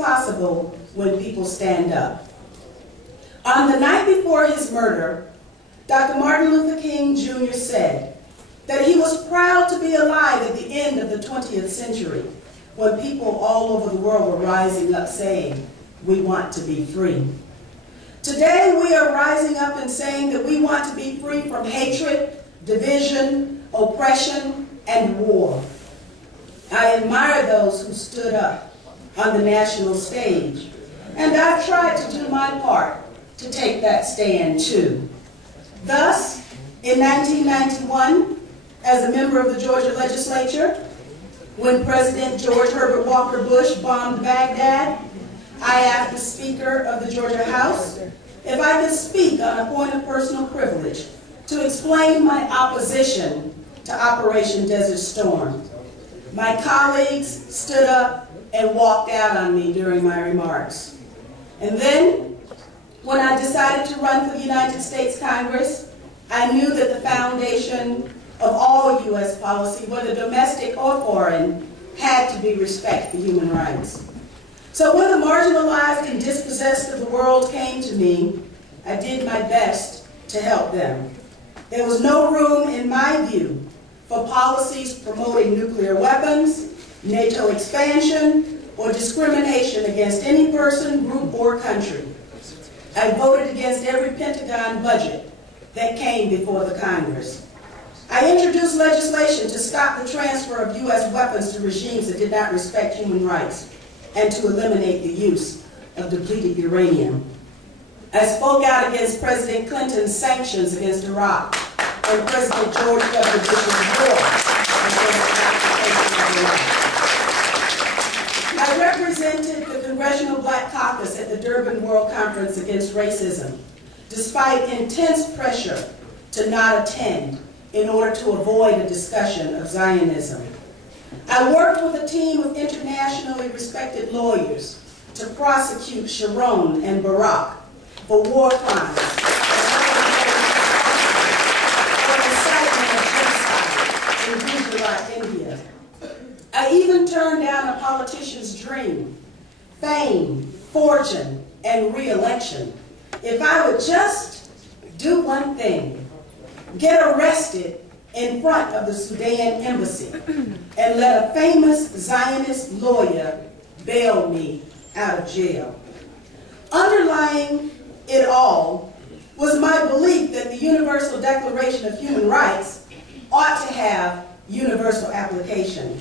possible when people stand up. On the night before his murder, Dr. Martin Luther King Jr. said that he was proud to be alive at the end of the 20th century, when people all over the world were rising up saying, "We want to be free." Today we are rising up and saying that we want to be free from hatred, division, oppression, and war. I admire those who stood up on the national stage, and I've tried to do my part to take that stand too. Thus, in 1991, as a member of the Georgia legislature, when President George Herbert Walker Bush bombed Baghdad, I asked the Speaker of the Georgia House if I could speak on a point of personal privilege to explain my opposition to Operation Desert Storm. My colleagues stood up and walked out on me during my remarks. And then, when I decided to run for the United States Congress, I knew that the foundation of all U.S. policy, whether domestic or foreign, had to be respect for human rights. So when the marginalized and dispossessed of the world came to me, I did my best to help them. There was no room, in my view, for policies promoting nuclear weapons, NATO expansion, or discrimination against any person, group, or country. I voted against every Pentagon budget that came before the Congress. I introduced legislation to stop the transfer of U.S. weapons to regimes that did not respect human rights and to eliminate the use of depleted uranium. I spoke out against President Clinton's sanctions against Iraq and President George W. Bush's war against the occupation of Iraq. I represented the Congressional Black Caucus at the Durban World Conference Against Racism, despite intense pressure to not attend in order to avoid a discussion of Zionism. I worked with a team of internationally respected lawyers to prosecute Sharon and Barack for war crimes or incitement of genocide in Gujarat, India. I even turned down a politician's dream, fame, fortune, and re-election if I would just do one thing: get arrested in front of the Sudan embassy and let a famous Zionist lawyer bail me out of jail. Underlying it all was my belief that the Universal Declaration of Human Rights ought to have universal application.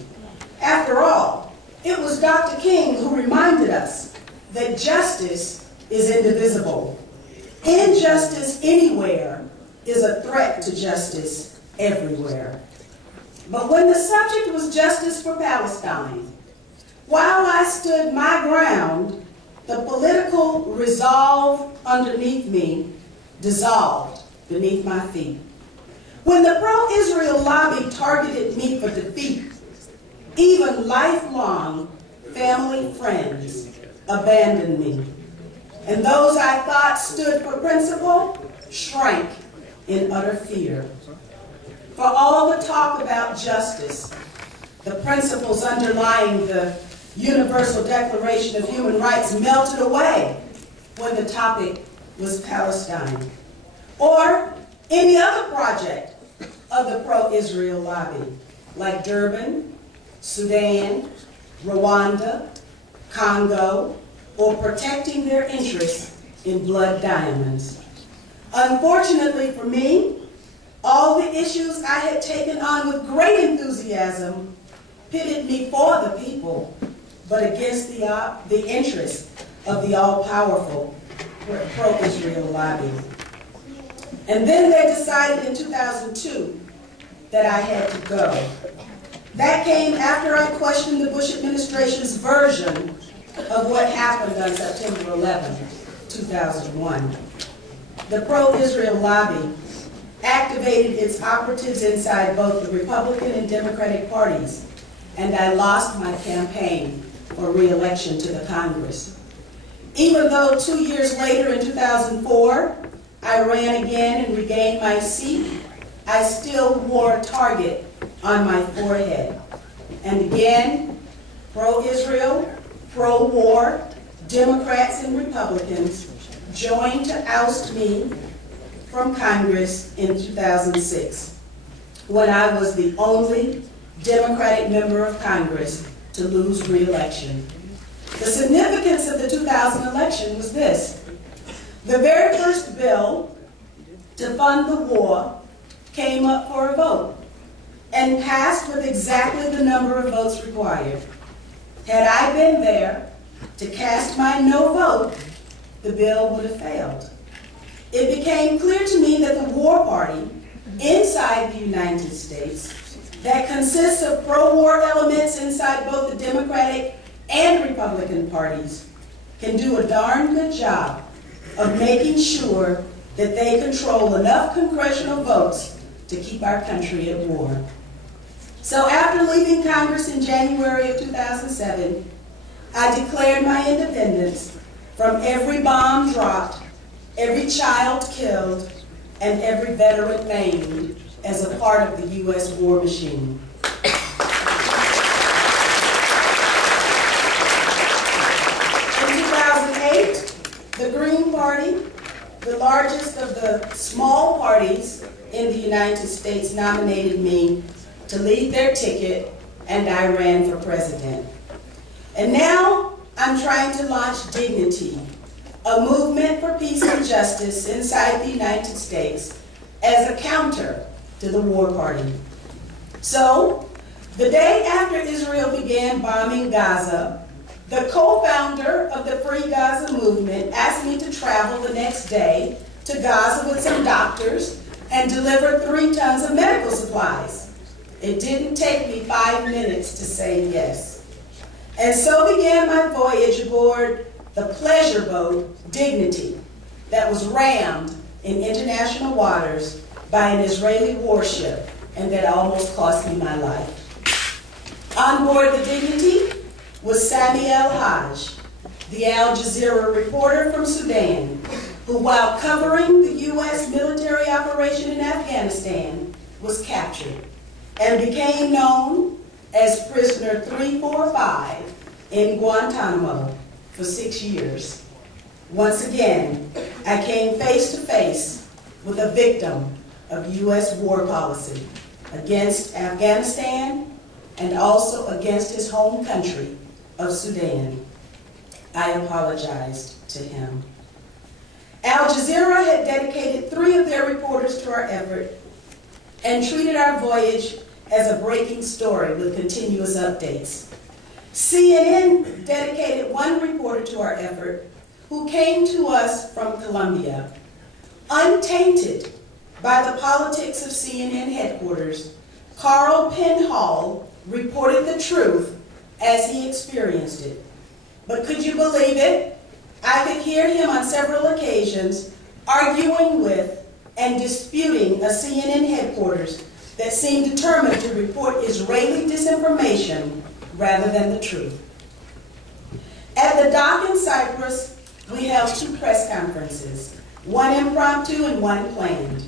After all, it was Dr. King who reminded us that justice is indivisible. Injustice anywhere is a threat to justice everywhere. But when the subject was justice for Palestine, while I stood my ground, the political resolve underneath me dissolved beneath my feet. When the pro-Israel lobby targeted me for defeat, even lifelong family friends abandoned me. And those I thought stood for principle shrank in utter fear. For all the talk about justice, the principles underlying the Universal Declaration of Human Rights melted away when the topic was Palestine, or any other project of the pro-Israel lobby, like Durban, Sudan, Rwanda, Congo, or protecting their interests in blood diamonds. Unfortunately for me, all the issues I had taken on with great enthusiasm pitted me for the people, but against the interests of the all-powerful pro-Israel lobby. And then they decided in 2002 that I had to go. That came after I questioned the Bush administration's version of what happened on September 11, 2001. The pro-Israel lobby activated its operatives inside both the Republican and Democratic parties, and I lost my campaign for re-election to the Congress. Even though 2 years later, in 2004, I ran again and regained my seat, I still wore a target on my forehead. And again, pro-Israel, pro-war Democrats and Republicans joined to oust me from Congress in 2006, when I was the only Democratic member of Congress to lose re-election. The significance of the 2000 election was this. The very first bill to fund the war came up for a vote and passed with exactly the number of votes required. Had I been there to cast my no vote, the bill would have failed. It became clear to me that the war party inside the United States, that consists of pro-war elements inside both the Democratic and Republican parties, can do a darn good job of making sure that they control enough congressional votes to keep our country at war. So after leaving Congress in January of 2007, I declared my independence from every bomb dropped, every child killed, and every veteran maimed as a part of the U.S. war machine. In 2008, the Green Party, the largest of the small parties in the United States, nominated me to lead their ticket, and I ran for president. And now I'm trying to launch Dignity, a movement for peace and justice inside the United States as a counter to the war party. So, the day after Israel began bombing Gaza, the co-founder of the Free Gaza Movement asked me to travel the next day to Gaza with some doctors and deliver 3 tons of medical supplies. It didn't take me 5 minutes to say yes. And so began my voyage aboard the pleasure boat Dignity that was rammed in international waters by an Israeli warship, and that almost cost me my life. On board the Dignity was Sami El-Hajj, the Al Jazeera reporter from Sudan, who, while covering the U.S. military operation in Afghanistan, was captured and became known as Prisoner 345 in Guantanamo for 6 years. Once again, I came face to face with a victim of U.S. war policy against Afghanistan and also against his home country of Sudan. I apologized to him. Al Jazeera had dedicated 3 of their reporters to our effort and treated our voyage as a breaking story with continuous updates. CNN dedicated 1 reporter to our effort who came to us from Colombia. Untainted by the politics of CNN headquarters, Carl Penhall reported the truth as he experienced it. But could you believe it? I could hear him on several occasions arguing with and disputing a CNN headquarters that seemed determined to report Israeli disinformation rather than the truth. At the dock in Cyprus, we held 2 press conferences, 1 impromptu and 1 planned.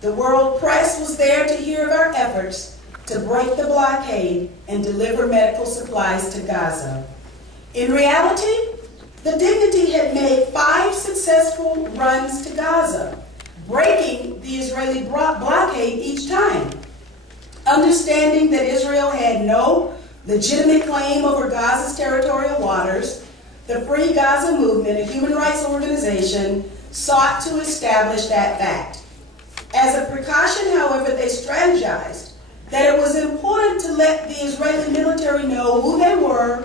The world press was there to hear of our efforts to break the blockade and deliver medical supplies to Gaza. In reality, the Dignity had made 5 successful runs to Gaza, breaking the Israeli blockade each time. Understanding that Israel had no legitimate claim over Gaza's territorial waters, the Free Gaza Movement, a human rights organization, sought to establish that fact. As a precaution, however, they strategized that it was important to let the Israeli military know who they were,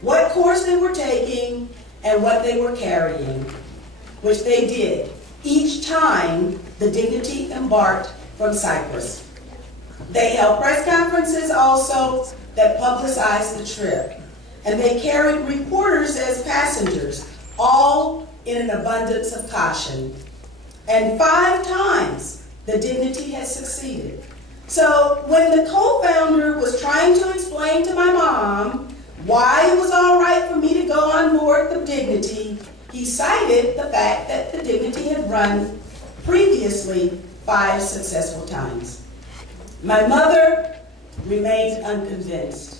what course they were taking, and what they were carrying, which they did each time the Dignity embarked from Cyprus. They held press conferences also that publicized the trip, and they carried reporters as passengers, all in an abundance of caution. And 5 times the Dignity had succeeded. So when the co-founder was trying to explain to my mom why it was all right for me to go on board the Dignity, he cited the fact that the Dignity had run previously 5 successful times. My mother remains unconvinced.